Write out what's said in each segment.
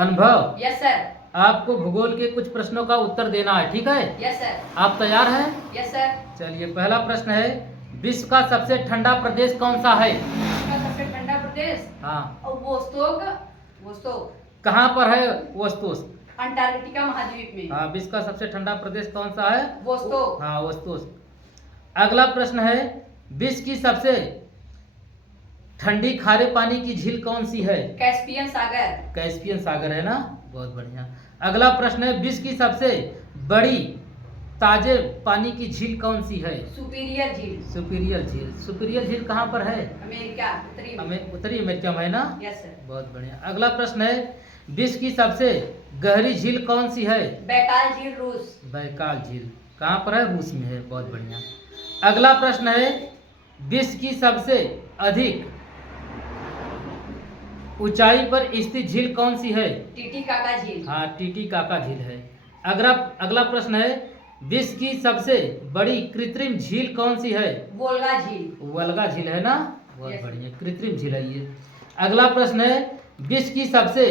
अनुभव, yes sir. आपको भूगोल के कुछ प्रश्नों का उत्तर देना है, ठीक है? Yes sir. आप तैयार हैं? Yes sir. चलिए, पहला प्रश्न है, विश्व का सबसे ठंडा प्रदेश कौन सा है? इसका सबसे ठंडा प्रदेश हाँ, और वोस्तोक कहाँ पर है वोस्तोस? अंटार्कटिका महाद्वीप में। हाँ, विश्व का सबसे ठंडा प्रदेश कौन सा है? वोस्तोक। हाँ, वोस्तोस। अगला प्रश्न है, विश्व की सबसे ठंडी खारे पानी की झील कौन सी है? कैस्पियन सागर। कैस्पियन सागर है ना, बहुत बढ़िया। अगला प्रश्न है, विश्व की सबसे बड़ी ताजे पानी की झील कौन सी है? सुपीरियर झील। सुपीरियर झील। सुपीरियर झील कहाँ पर है? अमेरिका, उत्तरी अमेरिका में है ना। Yes sir. बहुत बढ़िया। अगला प्रश्न है, विश्व की सबसे गहरी झील कौन सी है? बैकाल झील, रूस। बैकाल झील कहाँ पर है? रूस में है, बहुत बढ़िया। अगला प्रश्न है, विश्व की सबसे अधिक ऊंचाई पर स्थित झील कौन सी है? टिटिकाका झील। हाँ, टिटिकाका झील है। अगला प्रश्न है, विश्व की सबसे बड़ी कृत्रिम झील कौन सी है? वोल्गा झील। वोल्गा झील है ना, बहुत Yes. बढ़िया, कृत्रिम झील है ये। अगला प्रश्न है, विश्व की सबसे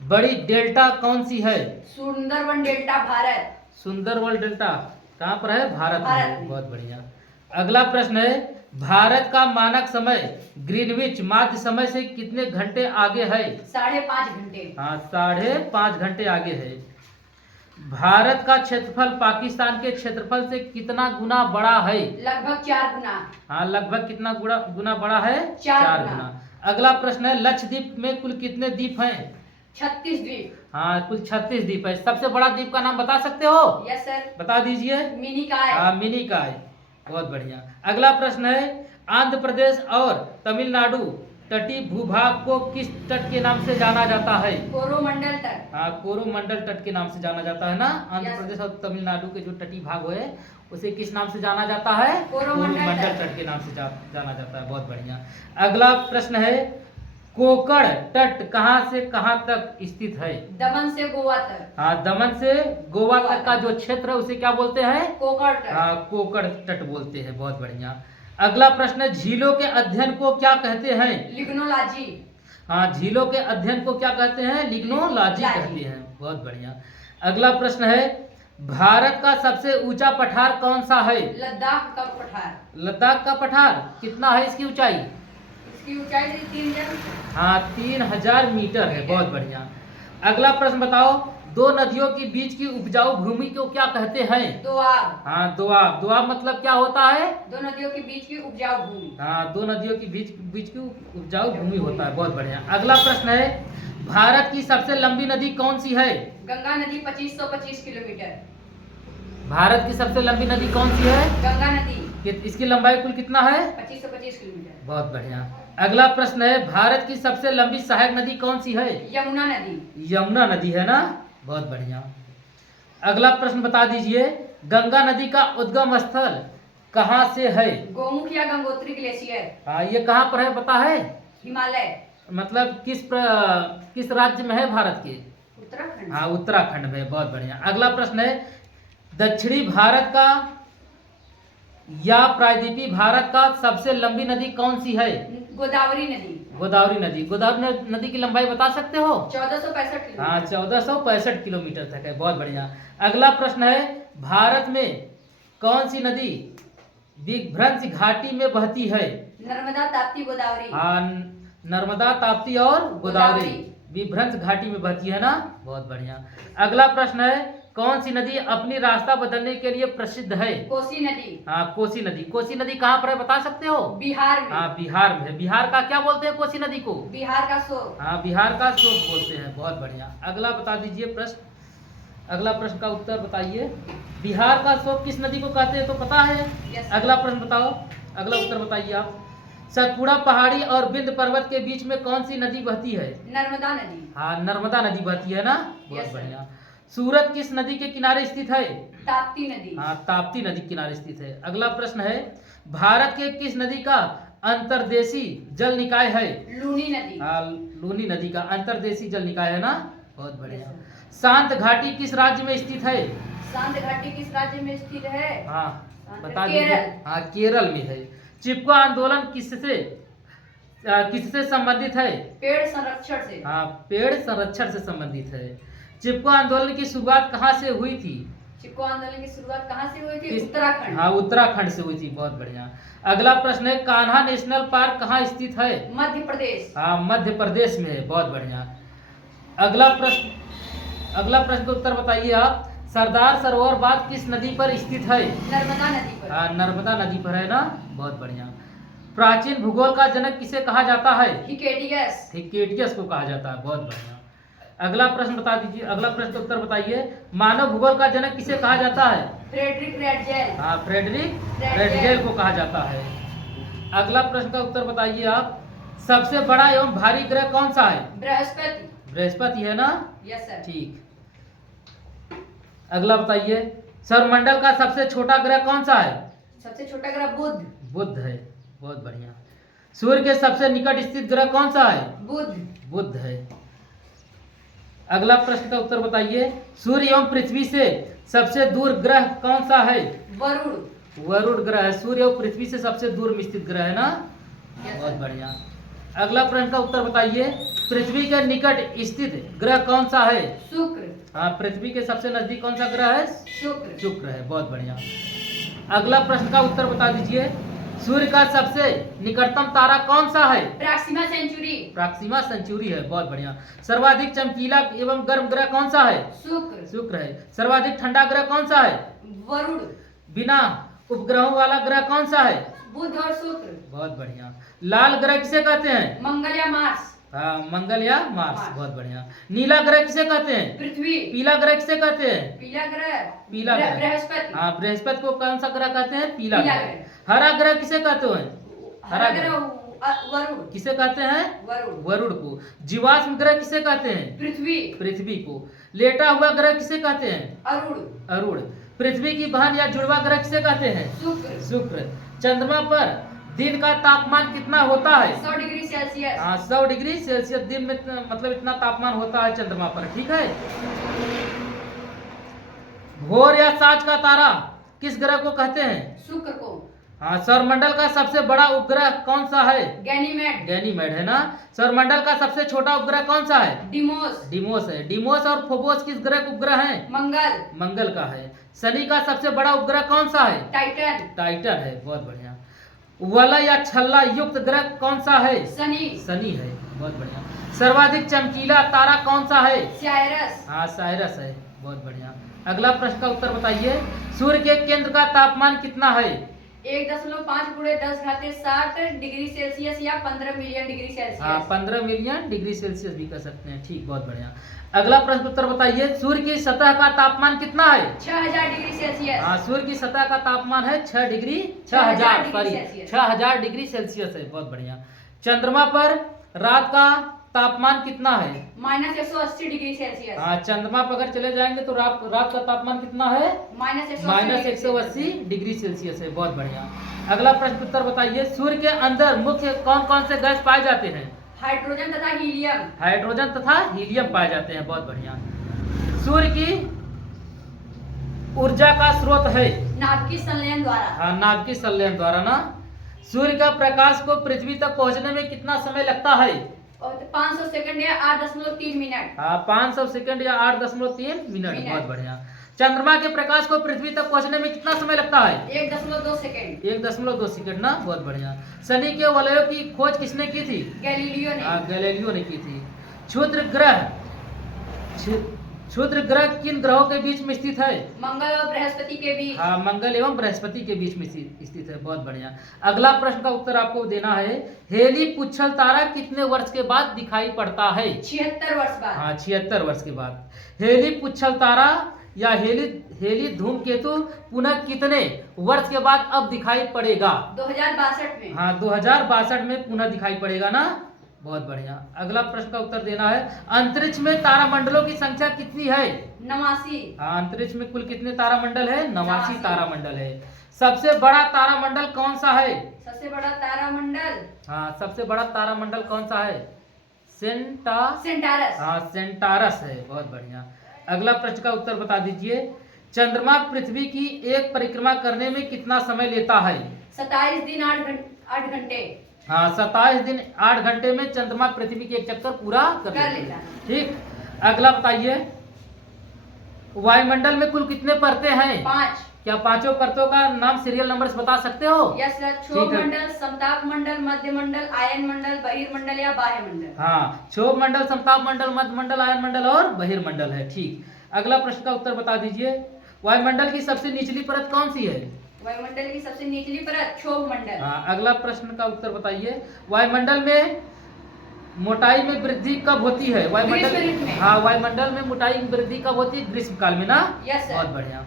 बड़ी डेल्टा कौन सी है? सुंदरवन डेल्टा, भारत। सुंदरवन डेल्टा कहाँ पर है? भारत में भारत है, में। बहुत बढ़िया। अगला प्रश्न है, भारत का मानक समय ग्रीनविच माध्य समय से कितने घंटे आगे है? 5.5 घंटे। हाँ, 5.5 घंटे आगे है। भारत का क्षेत्रफल पाकिस्तान के क्षेत्रफल से कितना गुना बड़ा है? लगभग 4 गुना। हाँ, लगभग कितना गुना बड़ा है? 4 गुना। अगला प्रश्न है, लक्षद्वीप में कुल कितने द्वीप हैं? 36 द्वीप। हाँ, कुल 36 द्वीप है। सबसे बड़ा द्वीप का नाम बता सकते हो? Yes sir. बता दीजिए। मिनिकॉय। हाँ, मिनिकॉय, बहुत बढ़िया। अगला प्रश्न है, आंध्र प्रदेश और तमिलनाडु तटीय भूभाग को किस तट के नाम से जाना जाता है? कोरोमंडल तट। हाँ, कोरोमंडल तट के नाम से जाना जाता है ना। आंध्र Yes. प्रदेश और तमिलनाडु के जो तटीय भाग है उसे किस नाम से जाना जाता है? कोरोमंडल तट के नाम से जाना जाता है, बहुत बढ़िया। अगला प्रश्न है, कोकण तट कहाँ से कहाँ तक स्थित है? दमन से गोवा तक। हाँ, दमन से गोवा गोवा तक का जो क्षेत्र है उसे क्या बोलते हैं? कोकण तट। हाँ, कोकण तट बोलते हैं, बहुत बढ़िया। अगला प्रश्न है, झीलों के अध्ययन को क्या कहते हैं? लिग्नोलॉजी। हाँ, झीलों के अध्ययन को क्या कहते हैं? लिग्नोलॉजी कहते हैं, बहुत बढ़िया। अगला प्रश्न है, भारत का सबसे ऊंचा पठार कौन सा है? लद्दाख का पठार। लद्दाख का पठार कितना है इसकी ऊंचाई? इसकी ऊंचाई 3000। हाँ, 3000 मीटर है, बहुत बढ़िया। अगला प्रश्न बताओ, दो नदियों के बीच की उपजाऊ भूमि को क्या कहते हैं? दोआब। हाँ, दोआब। दोआब मतलब क्या होता है? दो नदियों के बीच की उपजाऊ भूमि। हाँ, दो नदियों के बीच की उपजाऊ भूमि होता है, बहुत बढ़िया। अगला प्रश्न है, भारत की सबसे लंबी नदी कौन सी है? गंगा नदी 2525 किलोमीटर। भारत की सबसे लंबी नदी कौन सी है? गंगा नदी। इसकी लंबाई कुल कितना है? 2525 किलोमीटर। बहुत बढ़िया। अगला प्रश्न है, भारत की सबसे लंबी सहायक नदी कौन सी है? यमुना नदी। यमुना नदी है ना, बहुत बढ़िया। अगला प्रश्न बता दीजिए, गंगा नदी का उद्गम स्थल कहाँ से है? गोमुख या गंगोत्री ग्लेशियर। हाँ, ये कहाँ पर है पता है? हिमालय। मतलब किस राज्य में है भारत के? उत्तराखंड। हाँ, उत्तराखंड में, बहुत बढ़िया। अगला प्रश्न है, दक्षिणी भारत का या प्रायद्वीपीय भारत का सबसे लंबी नदी कौन सी है? गोदावरी नदी। गोदावरी नदी। गोदावरी नदी की लंबाई बता सकते हो? 1465 किलोमीटर। हाँ, 1465 किलोमीटर तक है, बहुत बढ़िया। अगला प्रश्न है, भारत में कौन सी नदी विभ्रंश घाटी में बहती है? नर्मदा, ताप्ती, गोदावरी। हाँ, नर्मदा, ताप्ती और गोदावरी विभ्रंश घाटी में बहती है ना, बहुत बढ़िया। अगला प्रश्न है, कौन सी नदी अपनी रास्ता बदलने के लिए प्रसिद्ध है? कोसी नदी। हाँ, कोसी नदी। कोसी नदी कहाँ पर है बता सकते हो? बिहार में। हाँ, बिहार में है। बिहार का क्या बोलते हैं कोसी नदी को? बिहार का शोक। हाँ, बिहार का शोक बोलते हैं, बहुत बढ़िया। अगला बता दीजिए प्रश्न, अगला प्रश्न का उत्तर बताइए। बिहार का शोक किस नदी को कहते हैं तो पता है? Yes. अगला प्रश्न बताओ, अगला उत्तर बताइए आप। सतपुड़ा पहाड़ी और विंध्य पर्वत के बीच में कौन सी नदी बहती है? नर्मदा नदी। हाँ, नर्मदा नदी बहती है ना, बहुत Yes, बढ़िया। सूरत किस नदी के किनारे स्थित है? ताप्ती नदी। हाँ, ताप्ती नदी के किनारे स्थित है। अगला प्रश्न है, भारत के किस नदी का अंतर्देशीय जल निकाय है? लूनी नदी। हाँ, लूनी नदी का अंतर्देशीय जल निकाय है ना, बहुत बढ़िया। Yes, शांत घाटी किस राज्य में स्थित है? शांत घाटी किस राज्य में स्थित है? हाँ, बता केरल। दीजिए। हाँ, केरल में है। चिपको आंदोलन किससे किससे संबंधित है? पेड़ संरक्षण से। हाँ, पेड़ संरक्षण से संबंधित है। चिपको आंदोलन की शुरुआत कहाँ से हुई थी? चिपको आंदोलन की शुरुआत कहाँ से हुई थी? किस- उत्तराखंड। हाँ, उत्तराखंड से हुई थी। बहुत बढ़िया। अगला प्रश्न है, कान्हा नेशनल पार्क कहाँ स्थित है? मध्य प्रदेश। हाँ, मध्य प्रदेश में है। बहुत बढ़िया। अगला प्रश्न का उत्तर बताइए आप। सरदार सरोवर बांध किस नदी पर स्थित है? नर्मदा नदी पर। हाँ, नर्मदा नदी पर है ना। बहुत बढ़िया। प्राचीन भूगोल का जनक किसे कहा जाता है? हिकेटियस। हिकेटियस को कहा जाता है। बहुत बढ़िया। अगला प्रश्न बता दीजिए। अगला प्रश्न का उत्तर बताइए। मानव भूगोल का जनक किसे कहा जाता है? Friedrich Ratzel. हाँ, फ्रेडरिक रेडजेल को कहा जाता है। अगला प्रश्न का उत्तर बताइए आप। सबसे बड़ा एवं भारी ग्रह कौन सा है? बृहस्पति। बृहस्पति है ना। Yes sir. ठीक। अगला बताइए। सौरमंडल का सबसे छोटा ग्रह कौन सा है? सबसे छोटा ग्रह बुध। बुध है। बहुत बढ़िया। सूर्य के सबसे निकट स्थित ग्रह कौन सा है? बुध। बुध है। अगला प्रश्न का उत्तर बताइए। सूर्य एवं पृथ्वी से सबसे दूर ग्रह कौन सा है? वरुण। वरुण ग्रह है। सूर्य और पृथ्वी से सबसे दूर में स्थित ग्रह है ना। Yes, बहुत sir. बढ़िया। अगला प्रश्न का उत्तर बताइए। पृथ्वी के निकट स्थित ग्रह कौन सा है? शुक्र। हाँ, पृथ्वी के सबसे नजदीक कौन सा ग्रह है? शुक्र। शुक्र है। बहुत बढ़िया। अगला प्रश्न का उत्तर बता दीजिए। सूर्य का सबसे निकटतम तारा कौन सा है? Proxima Centauri. प्रॉक्सिमा सेंचुरी है। बहुत बढ़िया। सर्वाधिक चमकीला एवं गर्म ग्रह कौन सा है? शुक्र। शुक्र है। सर्वाधिक ठंडा ग्रह कौन सा है? वरुण। बिना उपग्रहों वाला ग्रह कौन सा है? बुध और शुक्र। बहुत बढ़िया। लाल ग्रह किसे कहते हैं? मंगल या मार्स। हाँ, मंगल या मार्स। मार्स। बहुत बढ़िया। नीला ग्रह किसे कहते हैं? पृथ्वी। पीला ग्रह किसे कहते हैं? पीला ग्रह। पीला ग्रह। बृहस्पति। हाँ, बृहस्पति को कौन सा ग्रह कहते हैं? पीला पीला ग्रह। ग्रह। हरा ग्रह किसे कहते हैं? हरा ग्रह वरुण। किसे कहते हैं? वरुण। वरुण को। जीवाश्म ग्रह किसे कहते हैं? पृथ्वी। पृथ्वी को। लेटा हुआ ग्रह किसे कहते हैं? अरुण। अरुण। पृथ्वी की बहन या जुड़वा ग्रह किसे कहते हैं? शुक्र। शुक्र। चंद्रमा पर दिन का तापमान कितना होता है? 100 डिग्री सेल्सियस। हाँ, 100 डिग्री सेल्सियस दिन में मतलब इतना तापमान होता है चंद्रमा पर। ठीक है। भोर या साँझ का तारा किस ग्रह को कहते हैं? शुक्र को। हाँ, सौरमंडल का सबसे बड़ा उपग्रह कौन सा है? गैनीमेड। गैनीमेड है ना। सौरमंडल का सबसे छोटा उपग्रह कौन सा है? डिमोस। डिमोस है। डिमोस और फोबोस किस ग्रह के उपग्रह हैं? मंगल। मंगल का है। शनि का सबसे बड़ा उपग्रह कौन सा है? टाइटन। टाइटन है। बहुत बढ़िया। वलय या छल्ला युक्त ग्रह कौन सा है? शनि। शनि है। बहुत बढ़िया। सर्वाधिक चमकीला तारा कौन सा है? साइरस। हाँ, साइरस है। बहुत बढ़िया। अगला प्रश्न का उत्तर बताइए। सूर्य के केंद्र का तापमान कितना है? 1.5 × 10⁻⁷ डिग्री सेल्सियस या 15 मिलियन डिग्री सेल्सियस। हाँ, 15 मिलियन डिग्री सेल्सियस भी कह सकते हैं। ठीक। बहुत बढ़िया। अगला प्रश्न उत्तर बताइए। सूर्य की सतह का तापमान कितना है? 6000 डिग्री सेल्सियस। हाँ, सूर्य की सतह का तापमान है 6000 डिग्री सेल्सियस है। बहुत बढ़िया। चंद्रमा पर रात का तापमान कितना है? -180 डिग्री सेल्सियस। हाँ, चंद्रमा पर अगर चले जाएंगे तो रात का तापमान कितना है? -180 डिग्री सेल्सियस है। बहुत बढ़िया। अगला प्रश्न उत्तर बताइए। सूर्य के अंदर मुख्य कौन कौन से गैस पाए जाते हैं? हाइड्रोजन तथा हीलियम। हाइड्रोजन तथा हीलियम पाए जाते हैं। बहुत बढ़िया। सूर्य की ऊर्जा का स्रोत है? नाभिकीय संलयन द्वारा। हाँ, नाभिकीय संलयन द्वारा ना। सूर्य का प्रकाश को पृथ्वी तक पहुंचने में कितना समय लगता है? और 500 सेकंड या 8.3 मिनट। हाँ, 500 सेकंड या 8.3 मिनट। बहुत बढ़िया। चंद्रमा के प्रकाश को पृथ्वी तक पहुंचने में कितना समय लगता है? 1.2 सेकंड। 1.2 सेकंड ना। बहुत बढ़िया। शनि के वलयों की खोज किसने की थी? गैलीलियो ने। हाँ, गैलीलियो ने की थी। क्षुद्र ग्रह किन ग्रहों के बीच में स्थित है? मंगल और बृहस्पति के बीच। हाँ, मंगल एवं बृहस्पति के बीच में स्थित है। बहुत बढ़िया। अगला प्रश्न का उत्तर आपको देना है। हेली पुच्छल तारा कितने वर्ष के बाद दिखाई पड़ता है? 76 वर्ष बाद। हाँ, 76 वर्ष के बाद। हेली पुच्छल तारा या हेली धूमकेतु पुनः कितने वर्ष के बाद अब दिखाई पड़ेगा? 2062 में। हाँ, 2062 में पुनः दिखाई पड़ेगा ना। बहुत बढ़िया। अगला प्रश्न का उत्तर देना है। अंतरिक्ष में तारामंडलों की संख्या कितनी है? 89। हाँ, अंतरिक्ष में कुल कितने तारामंडल है? 89 89 तारामंडल है। सबसे बड़ा तारामंडल कौन सा है? सबसे बड़ा तारामंडल हाँ, सबसे बड़ा तारामंडल कौन सा है? सेंटारस। हाँ, सेंटारस है। बहुत बढ़िया। अगला प्रश्न का उत्तर बता दीजिए। चंद्रमा पृथ्वी की एक परिक्रमा करने में कितना समय लेता है? 27 दिन 8 घंटे। हाँ 27 दिन 8 घंटे में चंद्रमा पृथ्वी के एक चक्कर पूरा कर लेता है। ठीक, अगला बताइए, वायुमंडल में कुल कितने परतें हैं? 5। क्या पांचों परतों का नाम सीरियल नंबर से बता सकते हो? यस सर, क्षोभ मंडल, समताप मंडल, मध्य मंडल, आयन मंडल, बहिर्मंडल या बाह्य मंडल। हाँ, क्षोभ मंडल, समताप मंडल, मध्य मंडल, आयन मंडल और बहिर्मंडल है। ठीक, अगला प्रश्न का उत्तर बता दीजिए, वायुमंडल की सबसे निचली परत कौन सी है? वायुमंडल की सबसे निचली परत क्षोभ मंडल। हाँ, अगला प्रश्न का उत्तर बताइए, वायुमंडल में मोटाई में वृद्धि कब होती है? वायुमंडल, हाँ वायुमंडल में मोटाई में वृद्धि कब होती है? ग्रीष्म काल में ना। Yes sir. बहुत बढ़िया।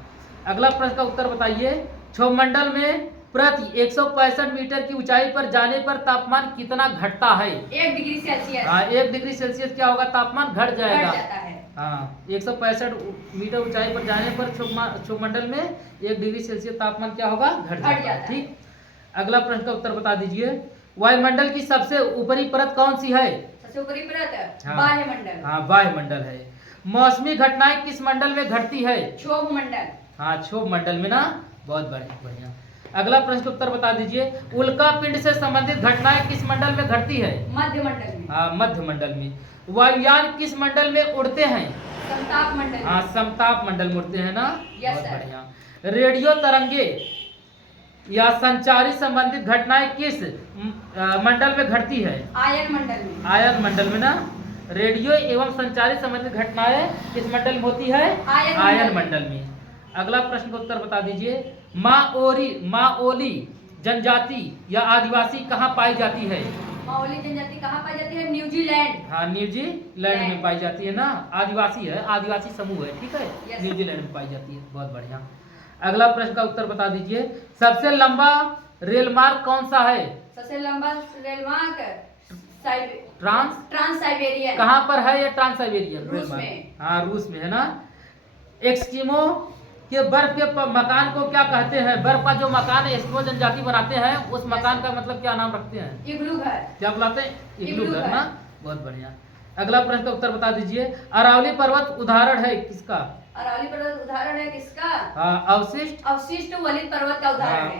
अगला प्रश्न का उत्तर बताइए, क्षोभमंडल में प्रति 165 मीटर की ऊंचाई पर जाने पर तापमान कितना घटता है? 1 डिग्री सेल्सियस। हाँ 1 डिग्री सेल्सियस क्या होगा? तापमान घट जाएगा। घट जाता है। हाँ 165 मीटर ऊंचाई पर जाने पर क्षोभमंडल में 1 डिग्री सेल्सियस तापमान क्या होगा? घट जाता है। ठीक, अगला प्रश्न का उत्तर बता दीजिए, वायुमंडल की सबसे ऊपरी परत कौन सी है? सबसे ऊपरी परत हाँ, वायुमंडल। हाँ वायुमंडल है। मौसमी घटनाएं किस मंडल में घटती है? क्षोभ मंडल। हाँ क्षोभ मंडल में ना। बहुत बढ़िया। अगला प्रश्न उत्तर बता दीजिए, उल्का पिंड से संबंधित घटनाएं किस मंडल में घटती है? मध्य मंडल में। हाँ मध्य मंडल में। वायुयान किस मंडल में उड़ते हैं? समताप मंडल। हाँ समताप मंडल में उड़ते हैं ना। यस बहुत सर। बढ़िया। रेडियो तरंगे या संचारी संबंधित घटनाएं किस मंडल में घटती है? आयन मंडल में। आयन मंडल में ना। रेडियो एवं संचारी संबंधित घटनाएं किस मंडल में होती है? आयन मंडल में। अगला प्रश्न का उत्तर बता दीजिए, माओली जनजाति या आदिवासी कहाँ पाई जाती है? माओली जनजाति कहाँ पाई जाती है? न्यूजीलैंड। हाँ न्यूजीलैंड में पाई जाती है ना। आदिवासी है, आदिवासी समूह है। ठीक है, न्यूजीलैंड में पाई जाती है। बहुत बढ़िया। अगला प्रश्न का उत्तर बता दीजिए, सबसे लंबा रेल मार्ग कौन सा है? सबसे लंबा रेल मार्ग ट्रांस साइबेरियन। कहाँ पर है ये? ट्रांस साइबेरियन रूस में। हाँ रूस में है ना। एस्किमो के बर्फ के मकान को क्या कहते हैं? बर्फ का जो मकान एस्किमो जनजाति बनाते हैं उस मकान का मतलब क्या नाम रखते हैं? इग्लू घर। क्या बुलाते हैं? इग्लू घर ना। बहुत बढ़िया। अगला प्रश्न का उत्तर बता दीजिए, अरावली पर्वत उदाहरण है किसका? अरावली पर्वत उदाहरण है किसका? अवशिष्ट वलित पर्वत का उदाहरण है।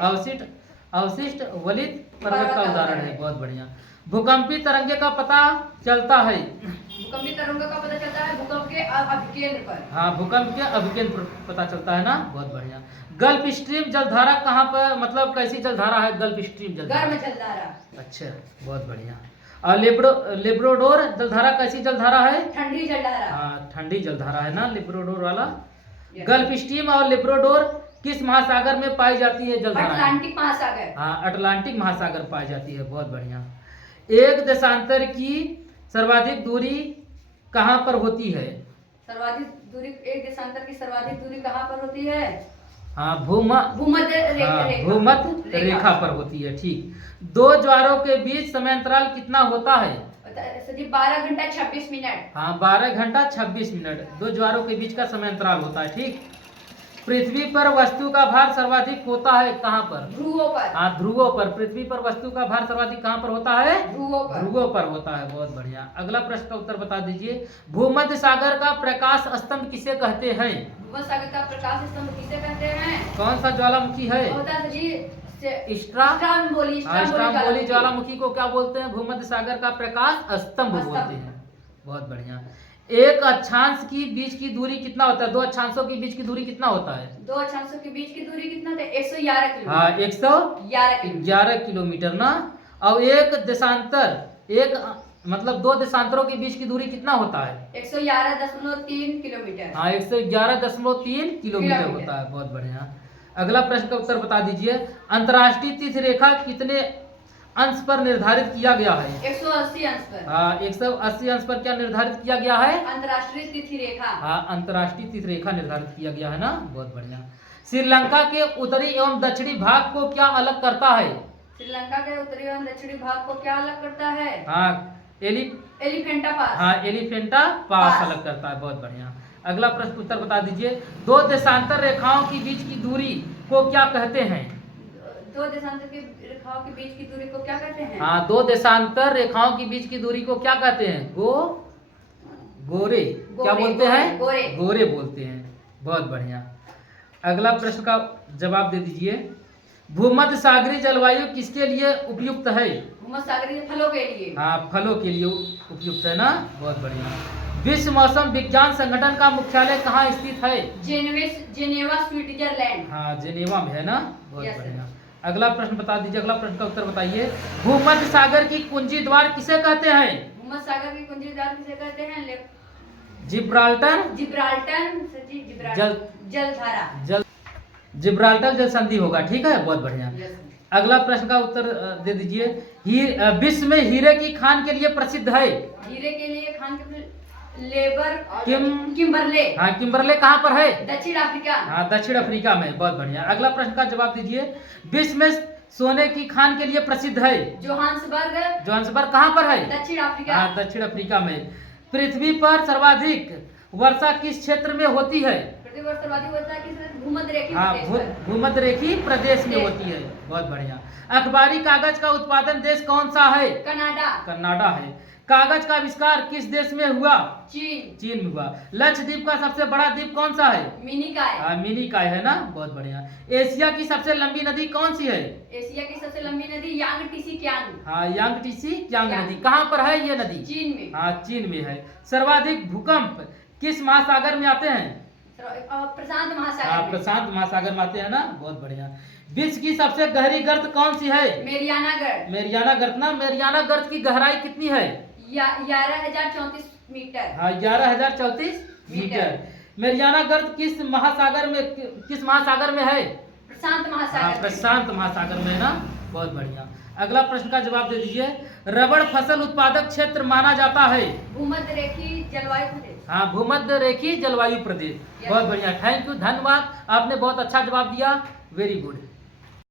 अवशिष्ट वलित पर्वत का उदाहरण है। बहुत बढ़िया। भूकंपी तरंगे का पता चलता है? भूकंपी तरंगों का पता चलता है भूकंप के अभिकेंद्र पर। हाँ भूकंप के अभिकेंद्र पर पता चलता है ना। बहुत बढ़िया। गल्फ स्ट्रीम जलधारा कहाँ पर, मतलब कैसी जलधारा है गल्फ स्ट्रीम जलधारा? गर्म जलधारा। अच्छा बहुत बढ़िया। और लेब्राडोर जलधारा कैसी जलधारा है? ठंडी जलधारा। हाँ ठंडी जलधारा है ना लेब्राडोर वाला। गल्फ स्ट्रीम और लेब्राडोर किस महासागर में पाई जाती है जलधारा? अटलांटिक महासागर। हाँ अटलांटिक महासागर पाई जाती है। बहुत बढ़िया। एक देशांतर की सर्वाधिक दूरी कहाँ पर होती है? सर्वाधिक दूरी, एक देशांतर की सर्वाधिक दूरी कहाँ पर होती है? हाँ भूमध्य रेखा पर होती है। ठीक, दो ज्वारों के बीच समयांतराल कितना होता है? 12 घंटा 26 मिनट। हाँ 12 घंटा 26 मिनट दो ज्वारों के बीच का समयांतराल होता है। ठीक, पृथ्वी पर वस्तु का भार सर्वाधिक होता है कहाँ पर? ध्रुवों पर। हाँ ध्रुवों पर। पृथ्वी पर वस्तु का भार सर्वाधिक कहाँ पर होता है? ध्रुवों पर होता है। बहुत बढ़िया। अगला प्रश्न का उत्तर बता दीजिए, भूमध्य सागर का प्रकाश स्तंभ किसे कहते हैं? भूमध्य सागर का प्रकाश स्तंभ किसे कहते हैं? कौन सा ज्वालामुखी है? स्ट्राम्बोली ज्वालामुखी को क्या बोलते हैं? भूमध्य सागर का प्रकाश स्तंभ बोलते हैं। बहुत बढ़िया। एक अक्षांश की बीच की दूरी कितना होता है? दो अक्षांशों के बीच की दूरी कितना होता है? दो अक्षांशों के बीच की दूरी कितना होता है? 111 किलोमीटर। हाँ 111 किलोमीटर ना। और एक मतलब दो देशांतरों के बीच की दूरी कितना होता है? 111.3 किलोमीटर। हाँ 111.3 किलोमीटर होता है। बहुत बढ़िया। अगला प्रश्न का उत्तर बता दीजिए, अंतर्राष्ट्रीय तिथि रेखा कितने अंश पर निर्धारित किया गया है? 180 अंश पर। हाँ 180 अंश पर क्या निर्धारित किया गया है? अंतर्राष्ट्रीय तिथि रेखा। हाँ अंतर्राष्ट्रीय तिथि रेखा निर्धारित किया गया है ना। बहुत बढ़िया। श्रीलंका के उत्तरी एवं दक्षिणी भाग को क्या अलग करता है? श्रीलंका के उत्तरी एवं दक्षिणी भाग को क्या अलग करता है? हाँ एलिफेंटा पास। हाँ एलिफेंटा पास अलग करता है। बहुत बढ़िया। अगला प्रश्न उत्तर बता दीजिए, दो देशांतर रेखाओं के बीच की दूरी को क्या कहते हैं? दो देशांतर की रेखाओं के बीच की दूरी को क्या कहते हैं? हाँ दो देशांतर रेखाओं के बीच की दूरी को क्या कहते हैं? गोरे क्या बोलते हैं? गोरे बोलते हैं। बहुत बढ़िया। अगला प्रश्न का जवाब दे दीजिए, भूमध्य सागरीय जलवायु किसके लिए उपयुक्त है? भूमध्यसागरीय फलों के लिए। हाँ, फलों के लिए उपयुक्त है ना, बहुत बढ़िया। विश्व मौसम विज्ञान संगठन का मुख्यालय कहाँ स्थित है? Geneva Switzerland. हाँ, जेनेवा में है ना, बहुत Yes, बढ़िया। अगला प्रश्न बता दीजिए, अगला प्रश्न का उत्तर बताइए। भूमध्य सागर की कुंजी द्वार किसे कहते हैं? भूमध्यसागर की कुंजी द्वार किसे कहते हैं? जिब्राल्टर जल जलधारा। जिब्राल्टर जल संधि होगा, ठीक है, बहुत बढ़िया। Yes, अगला प्रश्न का उत्तर दे दीजिए। विश्व में हीरे की खान के लिए प्रसिद्ध है? हीरे के लिए खान के लेबर किम किम्बरले। हाँ, किम्बरले कहाँ पर है? दक्षिण अफ्रीका। हाँ, दक्षिण अफ्रीका में, बहुत बढ़िया। अगला प्रश्न का जवाब दीजिए। विश्व में सोने की खान के लिए प्रसिद्ध है? जोहान्सबर्ग कहाँ पर है? दक्षिण अफ्रीका। हाँ, दक्षिण अफ्रीका में। पृथ्वी पर सर्वाधिक वर्षा किस क्षेत्र में होती है? पृथ्वी पर सर्वाधिक वर्षा किस भूमध्य रेखी हाँ, प्रदेश पर। भूमध्य रेखी प्रदेश में होती है, बहुत बढ़िया। अखबारी कागज का उत्पादन देश कौन सा है? कनाडा है। कागज का आविष्कार किस देश में हुआ? चीन में हुआ। लक्षद्वीप का सबसे बड़ा द्वीप कौन सा है? मिनिकॉय। हाँ, मिनिकॉय है ना, बहुत बढ़िया। एशिया की सबसे लंबी नदी कौन सी है? एशिया की सबसे लंबी नदी यांगटीसी क्यांग। हाँ, यांगटीसी क्यांग नदी। कहाँ पर है ये नदी? चीन में। हाँ, चीन में है। सर्वाधिक भूकंप किस महासागर में आते हैं? प्रशांत महासागर। हाँ, प्रशांत महासागर में आते हैं ना, बहुत बढ़िया। विश्व की सबसे गहरी गर्त कौन सी है? मेरियाना गर्त ना। मेरियाना गर्त की गहराई कितनी है? 11,034 मीटर। हाँ, 11,034 मीटर। मेरियाना गर्त किस महासागर में है? प्रशांत महासागर। हाँ, प्रशांत महासागर में ना, बहुत बढ़िया। अगला प्रश्न का जवाब दे दीजिए। रबड़ फसल उत्पादक क्षेत्र माना जाता है? भूमध्य रेखी जलवायु प्रदेश। हाँ, भूमध्य रेखी जलवायु प्रदेश, बहुत बढ़िया। थैंक यू, धन्यवाद, आपने बहुत अच्छा जवाब दिया, वेरी गुड।